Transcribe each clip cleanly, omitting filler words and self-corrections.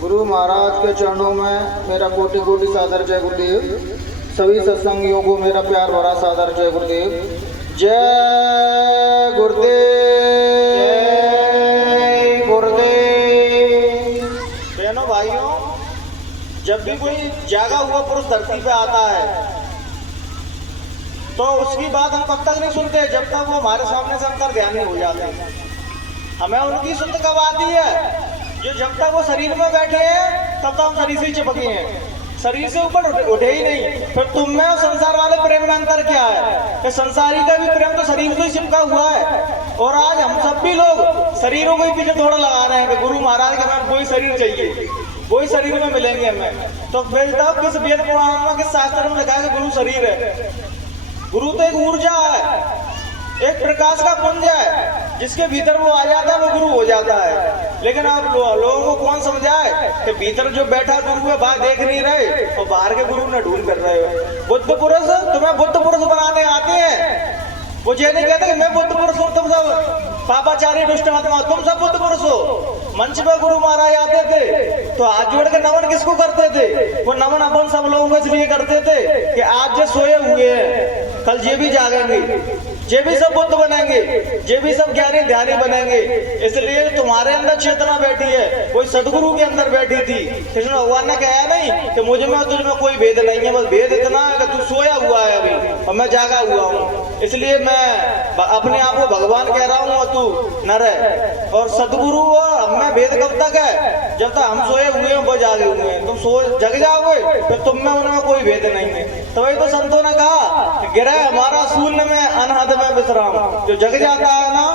गुरु महाराज के चरणों में मेरा कोटि कोटि सादर जय गुरुदेव। सभी सत्संगियों को मेरा प्यार भरा सादर जय गुरुदेव। जय गुरुदेव, जय गुरुदेव। बहनों भाइयों, जब भी कोई जागा हुआ पुरुष धरती पे आता है तो उसकी बात हम कब तक नहीं सुनते जब तक वो हमारे सामने से अंतर ध्यान नहीं हो जाते। हमें उनकी सुध कब आती है जो जब तक वो शरीर में बैठे हैं तब तक हम शरीर से ही चिपके हैं, शरीर से ऊपर उठे ही नहीं। फिर तुम में और संसार वाले प्रेम में अंतर क्या है? कि संसारी का भी प्रेम तो शरीर से ही चिपका हुआ है। और आज हम सब भी लोग शरीरों को ही पीछे थोड़ा लगा रहे हैं कि गुरु महाराज के हमें वही शरीर चाहिए, वही शरीर में मिलेंगे हमें। तो तब किस वेद पुराण में किस शास्त्र में लिखा है कि गुरु शरीर है? गुरु तो एक ऊर्जा है, एक प्रकाश का पुंज है, जिसके भीतर वो आ जाता है वो गुरु हो जाता है। लेकिन अब लोगों को कौन समझाए कि भीतर जो बैठा गुरु है बाहर देख नहीं रहे और बाहर के गुरु ने ढूंढ कर रहे हो। बुद्ध पुरुष तुम्हें बुद्ध पुरुष बनाने आते हैं, वो ये नहीं कहते कि मैं बुद्ध पुरुष हूँ, तुम सब पापाचारी दुष्ट आत्मा, तुम सब बुद्ध पुरुष हो। मंच पे गुरु महाराज आते थे तो हाथ जोड़ के नमन किसको करते थे? वो नमन अपन सब लोगों को इसलिए करते थे कि आज जो सोए हुए हैं कल ये भी जागेंगे, ये भी सब बुद्ध बनेंगे, ये भी सब ज्ञानी ध्यानी बनेंगे। इसलिए तुम्हारे अंदर चेतना बैठी है, कोई सदगुरु के अंदर बैठी थी। कृष्ण भगवान ने कहा नहीं कि मुझ में और तुझ में कोई भेद नहीं है, बस भेद इतना है कि तू सोया हुआ है अभी और मैं जागा हुआ हूँ। इसलिए मैं अपने आप को भगवान कह रहा हूँ और तू नर है। और सदगुरु और हमें भेद कब तक है? जब तक हम सोए हुए हैं वो जागे हुए हैं। तुम सो जग जाओगे फिर तुम में उनमें कोई भेद नहीं है। तो वही तो संतों ने कहा गिरह हमारा शून्य में अनहद में विश्राम। जो जग जाता है ना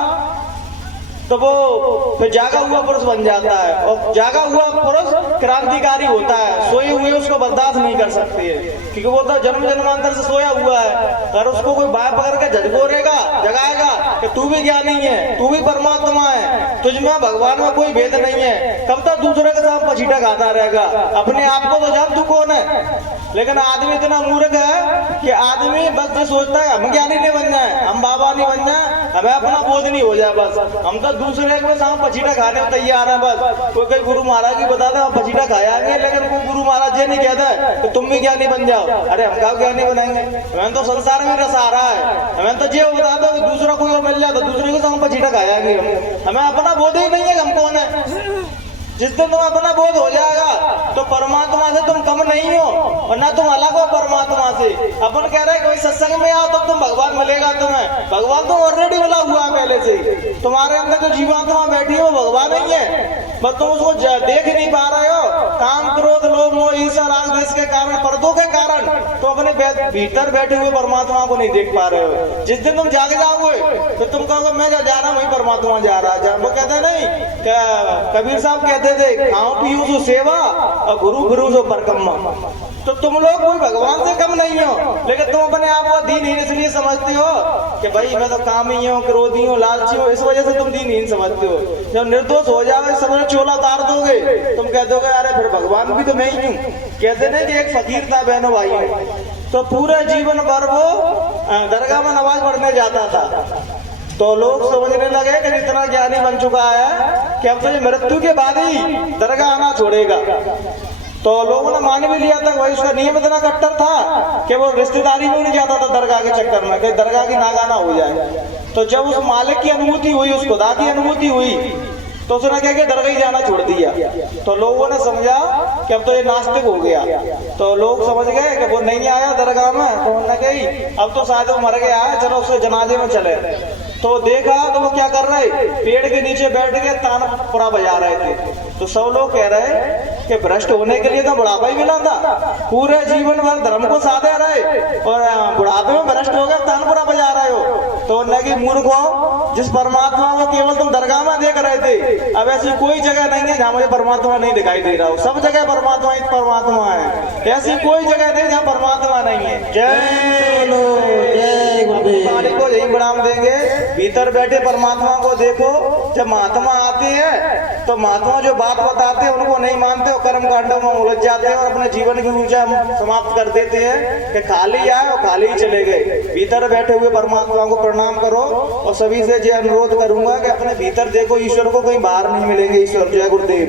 तो वो फिर जागा हुआ पुरुष बन जाता है। और जागा हुआ पुरुष क्रांतिकारी होता है, सोए हुए उसको बर्दाश्त नहीं कर सकते है, क्योंकि वो तो जन्म जन्मांतर से सोया हुआ है। अगर उसको कोई बाय पकड़ के झकझोरेगा जगाएगा कि तू भी ज्ञानी है, तू भी परमात्मा है, तुझ में भगवान में कोई भेद नहीं है, कब तक दूसरे के साथ पछीटा खाता रहेगा? अपने आप को तो जान तू कौन है। लेकिन आदमी इतना मूर्ख है कि आदमी बस ये सोचता है हम ज्ञानी नहीं बन जाए, हम बाबा नहीं बन जाए, हमें अपना बोध नहीं हो जाए, बस हम तो दूसरे के साथ पछीटा खाने में तैयार है। बस कोई गुरु महाराज की बता दे हम पछीटा खाएंगे, लेकिन कोई गुरु महाराज ये नहीं कहता है कि तुम भी ज्ञानी बन जाओ। अरे हम कब ज्ञानी बनाएंगे? हमें तो संसार में रस आ रहा है, हमें तो ये बता दो कि दूसरा कोई और मिल जाता दूसरे के साथ पछीटा खाएंगे। हमें अपना बोध ही नहीं है हम कौन है। जिस दिन तुम्हें अपना बोध हो जाएगा तो परमात्मा से तुम कम नहीं हो और ना तुम अलग हो परमात्मा से। अपन कह रहे हैं कोई सत्संग में आओ तो तुम भगवान मिलेगा तुम्हें, भगवान तो ऑलरेडी मिला हुआ है पहले से। तुम्हारे अंदर जो जीवात्मा बैठी है वो भगवान ही है, बस तुम उसको देख नहीं पा रहे हो। काम क्रोध लोभ मोह ईर्ष्या राग द्वेष के कारण, पर्दों के कारण तो अपने भीतर बैठे हुए परमात्मा को नहीं देख पा रहे हो। जिस दिन तुम जाग जाओगे तो तुम कहोगे मैं जा रहा हूँ वही परमात्मा जा रहा है। वो कहते नहीं क्या कबीर साहब कहते थे खाओ पियो सो सेवा और गुरु गुरु सो परकम्मा। तो तुम लोग कोई भगवान से कम नहीं हो, लेकिन तुम अपने आप को दीनहीन इसलिए समझते हो कि भाई मैं तो कामी हूँ, क्रोधी हूँ, लालची हूँ, इस वजह से तुम दीनहीन समझते हो। जब निर्दोष हो जाओगे सब चोला उतार दोगे तुम कह दोगे अरे फिर भगवान भी तो मैं ही हूँ। कहते नहीं कि एक फकीर था बहनों भाइयों, तो पूरे जीवन भर वो दरगाह में नमाज पढ़ने जाता था। तो लोग समझने लगे कि इतना ज्ञानी बन चुका है कि अब तो ये मृत्यु के बाद ही दरगाह आना छोड़ेगा। तो लोगों ने मान भी लिया था, वही उसका नियम इतना कट्टर था कि वो रिश्तेदारी में नहीं जाता था दरगाह के चक्कर में, कि दरगाह की नागाना हो जाए। तो जब उस मालिक की अनुभूति हुई, उस खुदा की अनुभूति हुई, तो उसने क्या किया दरगाह ही जाना छोड़ दिया। तो लोगों ने समझा कि अब तो ये नास्तिक हो गया। तो लोग समझ गए कि वो नहीं आया दरगाह में, तो उन्होंने कही अब तो शायद वो मर गया है, चलो उसके जनाजे में चले। तो देखा तो वो क्या कर रहे, पेड़ के नीचे बैठ के तानपुरा बजा रहे थे। तो सब लोग कह रहे कि भ्रष्ट होने के लिए तो बुढ़ापा ही मिला था, पूरे जीवन भर धर्म को साधे रहे और बुढ़ापे में भ्रष्ट हो गए तानपुरा बजा रहे हो। तो उन्होंने मूर्ख हो, जिस परमात्मा को केवल तुम दरगाह में देख रहे थे, अब ऐसी कोई जगह नहीं है जहाँ मुझे परमात्मा नहीं दिखाई दे रहा हो। सब जगह परमात्मा ही परमात्मा है, ऐसी कोई जगह नहीं जहाँ परमात्मा नहीं है। जय गुरुदेव। को यही प्रणाम देंगे, भीतर बैठे परमात्मा को देखो जब महात्मा आते हैं तो महात्मा जो बात बताते हैं उनको नहीं मानते और कर्म कांडों में उलझ जाते हैं और अपने जीवन की ऊर्जा समाप्त कर देते हैं कि खाली आए और खाली ही चले गए। भीतर बैठे हुए परमात्मा को प्रणाम करो और सभी से ये अनुरोध करूंगा कि अपने भीतर देखो, ईश्वर को कहीं बाहर नहीं मिलेंगे। ईश्वर जय गुरुदेव।